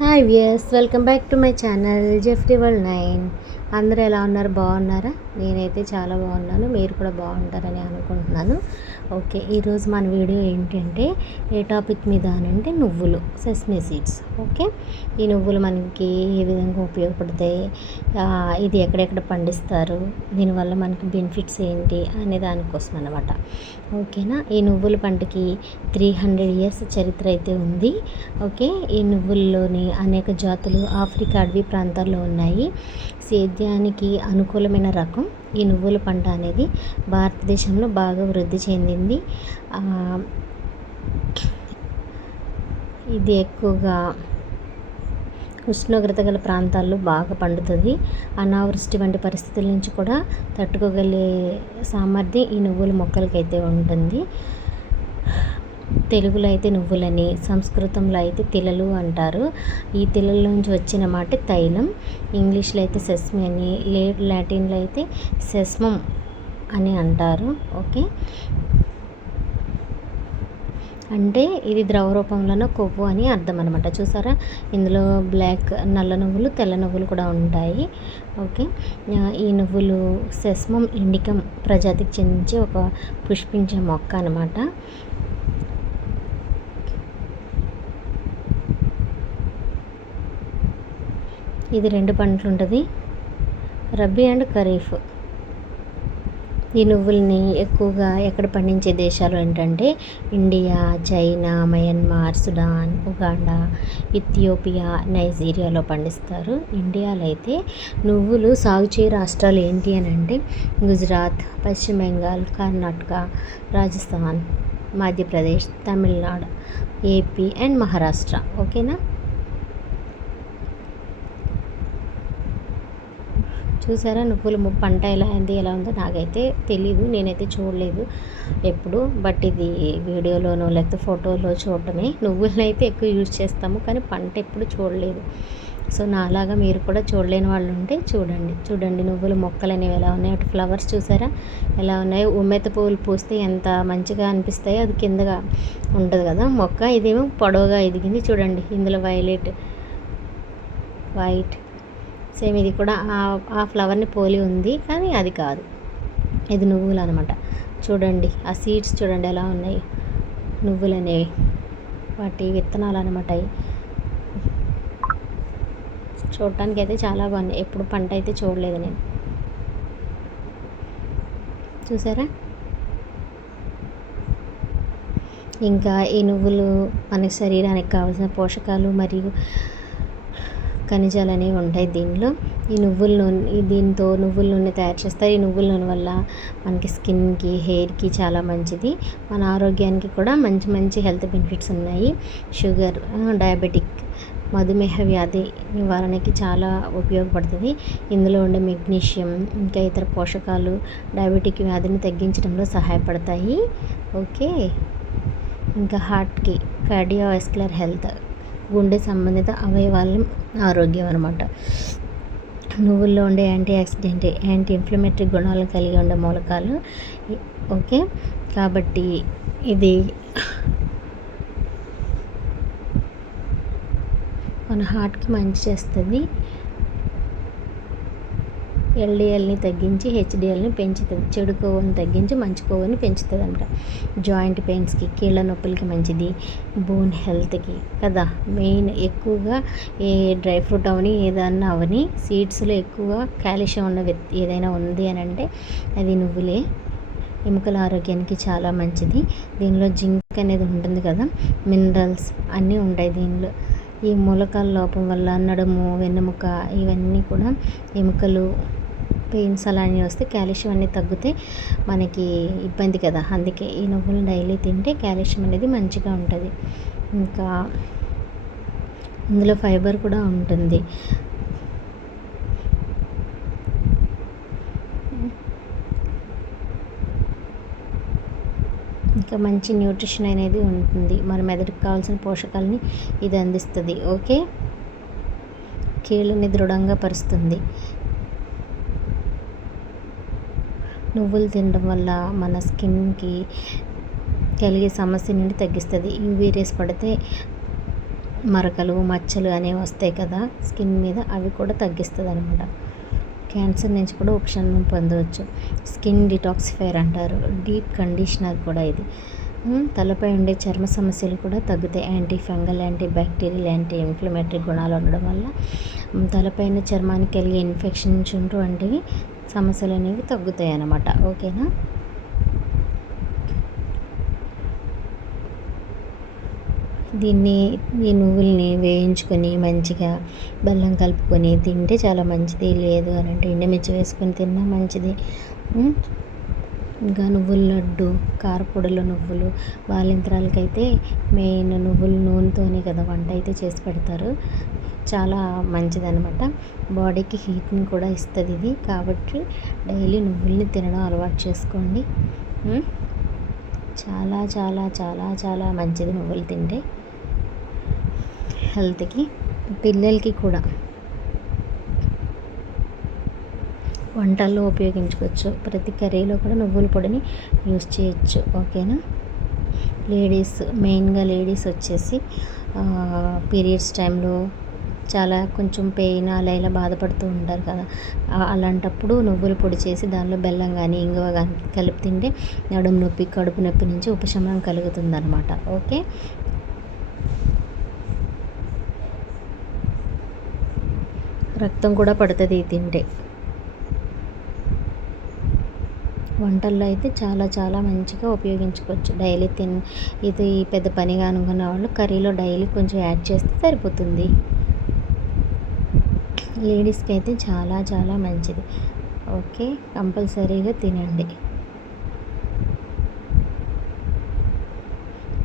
Hi viewers, welcome back to my channel Jeffrey world 9. అందరూ ఎలా ఉన్నారు? బాగున్నారా? నేనైతే చాలా బాగున్నాను. మీరు కూడా బాగుంటారని అనుకుంటున్నాను. ఓకే, ఈరోజు మన వీడియో ఏంటంటే ఏ టాపిక్ మీద అంటే నువ్వులు, సెస్మే సీడ్స్. ఓకే, ఈ నువ్వులు మనకి ఏ విధంగా ఉపయోగపడతాయి, ఇది ఎక్కడెక్కడ పండిస్తారు, దీనివల్ల మనకి బెనిఫిట్స్ ఏంటి అనే దానికోసం అనమాట. ఓకేనా, ఈ నువ్వుల పంటకి 300 ఇయర్స్ చరిత్ర అయితే ఉంది. ఓకే, ఈ నువ్వుల్లోని అనేక జాతులు ఆఫ్రికా అడవి ప్రాంతాల్లో ఉన్నాయి. సేద్యానికి అనుకూలమైన రకం ఈ నువ్వుల పంట అనేది భారతదేశంలో బాగా వృద్ధి చెందింది. ఇది ఎక్కువగా ఉష్ణోగ్రత గల ప్రాంతాల్లో బాగా పండుతుంది. అనావృష్టి వంటి పరిస్థితుల నుంచి కూడా తట్టుకోగలిగే సామర్థ్యం ఈ నువ్వుల మొక్కలకైతే ఉంటుంది. తెలుగులో అయితే నువ్వులని, సంస్కృతంలో అయితే తిలలు అంటారు. ఈ తిలల నుంచి వచ్చిన మాట తైలం. ఇంగ్లీష్లో అయితే సెస్మే అని, లాటిన్లో అయితే సెస్మమ్ అని అంటారు. ఓకే, అంటే ఇది ద్రవ రూపంలోనో కొవ్వు అని అర్థం అనమాట. చూసారా, ఇందులో బ్లాక్ నల్ల నువ్వులు, తెల్ల నువ్వులు కూడా ఉంటాయి. ఓకే, ఈ నువ్వులు సెస్మమ్ ఇండికమ్ ప్రజాతికి చెందించి ఒక పుష్పించే మొక్క అనమాట. ఇది 2 పంటలు ఉంటుంది, రబీ అండ్ ఖరీఫ్. ఈ నువ్వుల్ని ఎక్కువగా ఎక్కడ పండించే దేశాలు ఏంటంటే India, China, Myanmar, Sudan, Uganda, Ethiopia, నైజీరియాలో పండిస్తారు. ఇండియాలో అయితే నువ్వులు సాగు చేయే రాష్ట్రాలు ఏంటి అని అంటే గుజరాత్, పశ్చిమ బెంగాల్, కర్ణాటక, రాజస్థాన్, మధ్యప్రదేశ్, తమిళనాడు, ఏపీ అండ్ మహారాష్ట్ర. ఓకేనా, చూసారా నువ్వుల పంట ఎలా ఉందో నాకైతే తెలీదు, నేనైతే చూడలేదు ఎప్పుడు. బట్ ఇది వీడియోలోనో లేకపోతే ఫోటోలో చూడటమే. నువ్వులను అయితే ఎక్కువ యూజ్ చేస్తాము, కానీ పంట ఎప్పుడు చూడలేదు. సో నాలాగా మీరు కూడా చూడలేని వాళ్ళు ఉంటే చూడండి నువ్వుల మొక్కలు అనేవి ఎలా ఉన్నాయి. అటు ఫ్లవర్స్ చూసారా ఎలా ఉన్నాయో. ఉమ్మెత్త పువ్వులు పూస్తే ఎంత మంచిగా అనిపిస్తాయో, అది కిందగా ఉంటుంది కదా మొక్క. ఇదేమో పొడవుగా ఎదిగింది చూడండి. ఇందులో వైట్ సేమ్ ఇది కూడా ఆ ఫ్లవర్ని పోలి ఉంది, కానీ అది కాదు, ఇది నువ్వులు అనమాట. చూడండి ఆ సీడ్స్ చూడండి ఎలా ఉన్నాయి, నువ్వులు అనేవి వాటి విత్తనాలు అనమాట. చూడటానికి అయితే చాలా బాగున్నాయి. ఎప్పుడు పంట అయితే చూడలేదు నేను. చూసారా, ఇంకా ఈ నువ్వులు మన శరీరానికి కావాల్సిన పోషకాలు మరియు ఖనిజాలు అనేవి ఉంటాయి దీనిలో. ఈ నువ్వుల నూనె, దీంతో నువ్వుల నూనె తయారు చేస్తారు. ఈ నువ్వుల నూనె వల్ల మనకి స్కిన్కి, హెయిర్కి చాలా మంచిది. మన ఆరోగ్యానికి కూడా మంచి హెల్త్ బెనిఫిట్స్ ఉన్నాయి. షుగర్, డయాబెటిక్, మధుమేహ వ్యాధి నివారణకి చాలా ఉపయోగపడుతుంది. ఇందులో ఉండే మెగ్నీషియం ఇంకా ఇతర పోషకాలు డయాబెటిక్ వ్యాధిని తగ్గించడంలో సహాయపడతాయి. ఓకే, ఇంకా హార్ట్కి, కార్డియోవాస్కులర్ హెల్త్, గుండె సంబంధిత అవయవాల ఆరోగ్యం అనమాట. నువ్వుల్లో ఉండే యాంటీ ఇన్ఫ్లమేటరీ గుణాలను కలిగి ఉండే మూలకాలు. ఓకే, కాబట్టి ఇది మన హార్ట్కి మంచి చేస్తుంది. ఎల్డిఎల్ని తగ్గించి హెచ్డిఎల్ని పెంచుతుంది. చెడు కొవ్వుని తగ్గించి మంచి కొవ్వుని పెంచుతుంది అంట. జాయింట్ పెయిన్స్కి, కీళ్ళ నొప్పులకి మంచిది. బోన్ హెల్త్కి కదా మెయిన్. ఎక్కువగా ఏ డ్రై ఫ్రూట్ అవని ఏదన్నా అవని సీడ్స్లో ఎక్కువగా కాల్షియం ఉన్న ఏదైనా ఉంది అని అంటే అది నువ్వులే. ఎముకల ఆరోగ్యానికి చాలా మంచిది. దీనిలో జింక్ అనేది ఉంటుంది కదా, మినరల్స్ అన్నీ ఉంటాయి దీనిలో. ఈ మూలకాల లోపం వల్ల నడుము, వెన్నెముక ఇవన్నీ కూడా ఎముకలు పెయిన్స్ అలానే వస్తే కాల్షియం అనేది తగ్గితే మనకి ఇబ్బంది కదా. అందుకే ఈ నువ్వులు డైలీ తింటే కాల్షియం అనేది మంచిగా ఉంటుంది. ఇంకా ఇందులో ఫైబర్ కూడా ఉంటుంది. ఇంకా మంచి న్యూట్రిషన్ అనేది ఉంటుంది. మన మెదడుకు కావాల్సిన పోషకాలని ఇది అందిస్తుంది. ఓకే, కీళ్ళని దృఢంగా పరుస్తుంది. నువ్వులు తినడం వల్ల మన స్కిన్కి కలిగే సమస్య నుండి తగ్గిస్తుంది. యూవీ రేస్ పడితే మరకలు మచ్చలు అనేవి వస్తాయి కదా స్కిన్ మీద, అవి కూడా తగ్గిస్తుంది అనమాట. క్యాన్సర్ నుంచి కూడా ఉపశమనం పొందవచ్చు. స్కిన్ డిటాక్సిఫైర్ అంటారు, డీప్ కండిషనర్ కూడా ఇది. తలపై ఉండే చర్మ సమస్యలు కూడా తగ్గుతాయి. Anti fungal, anti bacterial, anti inflammatory గుణాలు ఉండడం వల్ల తలపైన చర్మానికి కలిగే ఇన్ఫెక్షన్స్ వంటివి సమస్యలు అనేవి తగ్గుతాయి అన్నమాట. ఓకేనా. ఈ నువ్వుల్ని వేయించుకొని మంచిగా బెల్లం కలుపుకొని తింటే చాలా మంచిది. లేదు అని అంటే ఎండుమిర్చి వేసుకొని తిన్నా మంచిది. ఇంకా నువ్వుల లడ్డు, కారపొడిలో నువ్వులు, బాలింతరాలకైతే మెయిన్ నువ్వుల నూనెతోనే కదా వంట అయితే చేసి పెడతారు. చాలా మంచిదన్నమాట. బాడీకి హీట్ని కూడా ఇస్తుంది ఇది. కాబట్టి డైలీ నువ్వుల్ని తినడం అలవాటు చేసుకోండి. చాలా చాలా చాలా చాలా మంచిది నువ్వులు తింటే హెల్త్కి. పిల్లలకి కూడా వంటల్లో ఉపయోగించుకోవచ్చు. ప్రతి కర్రీలో కూడా నువ్వుల పొడిని యూస్ చేయొచ్చు. ఓకేనా. మెయిన్గా లేడీస్ వచ్చేసి పీరియడ్స్ టైంలో చాలా కొంచెం పెయిన్ అలా ఇలా బాధపడుతూ ఉంటారు కదా, అలాంటప్పుడు నువ్వుల పొడి చేసి దానిలో బెల్లం కానీ ఇంగువ కానీ కలిపి తింటే నడుము నొప్పి, కడుపు నొప్పి నుంచి ఉపశమనం కలుగుతుంది అనమాట. ఓకే. రక్తం కూడా పడుతుంది తింటే. వంటల్లో అయితే చాలా చాలా మంచిగా ఉపయోగించుకోవచ్చు. డైలీ ఇది పెద్ద పనిగా అనుకున్న వాళ్ళు కర్రీలో డైలీ కొంచెం యాడ్ చేస్తే సరిపోతుంది. లేడీస్కి అయితే చాలా చాలా మంచిది. ఓకే. కంపల్సరీగా తినండి.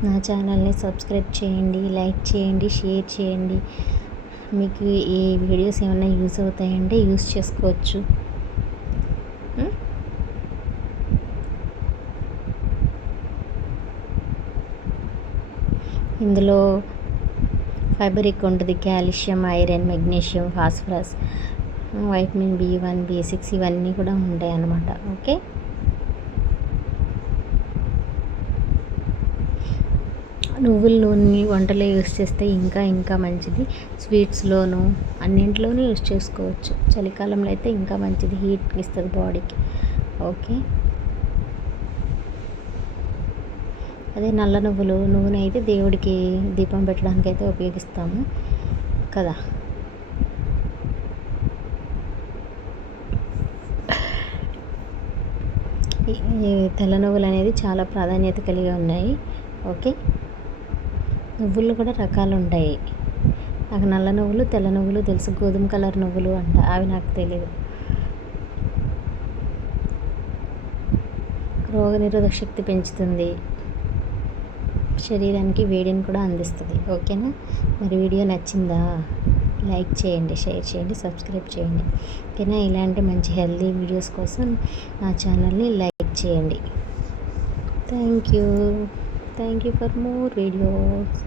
నా ఛానల్ని సబ్స్క్రైబ్ చేయండి, లైక్ చేయండి, షేర్ చేయండి. మీకు ఈ వీడియోస్ ఏమైనా యూస్ అవుతాయంటే యూస్ చేసుకోవచ్చు. ఇందులో ఫైబర్ ఎక్కువ ఉంటుంది. Calcium, iron, magnesium, phosphorus, vitamin B1, B6 ఇవన్నీ కూడా ఉంటాయి అన్నమాట. ఓకే. నువ్వుల నూనె వంటలో యూస్ చేస్తే ఇంకా ఇంకా మంచిది. స్వీట్స్లోను అన్నింటిలోనూ యూస్ చేసుకోవచ్చు. చలికాలంలో అయితే ఇంకా మంచిది, హీట్ ఇస్తుంది బాడీకి. ఓకే. అదే నల్ల నూనె అయితే దేవుడికి దీపం పెట్టడానికి అయితే ఉపయోగిస్తాము కదా. తెల్ల నువ్వులు అనేది చాలా ప్రాధాన్యత కలిగి ఉన్నాయి. ఓకే. నువ్వులు కూడా రకాలు ఉంటాయి. నాకు నల్ల నువ్వులు, తెల్ల నువ్వులు తెలుసు. గోధుమ కలర్ నువ్వులు అంట, అవి నాకు తెలియదు. రోగనిరోధక శక్తి పెంచుతుంది, శరీరానికి వేడిని కూడా అందిస్తుంది. ఓకేనా. మరి వీడియో నచ్చిందా? లైక్ చేయండి, షేర్ చేయండి, సబ్స్క్రైబ్ చేయండి. ఓకేనా. ఇలాంటి మంచి హెల్తీ వీడియోస్ కోసం నా ఛానల్ని లైక్ చేయండి. Thank you for more videos.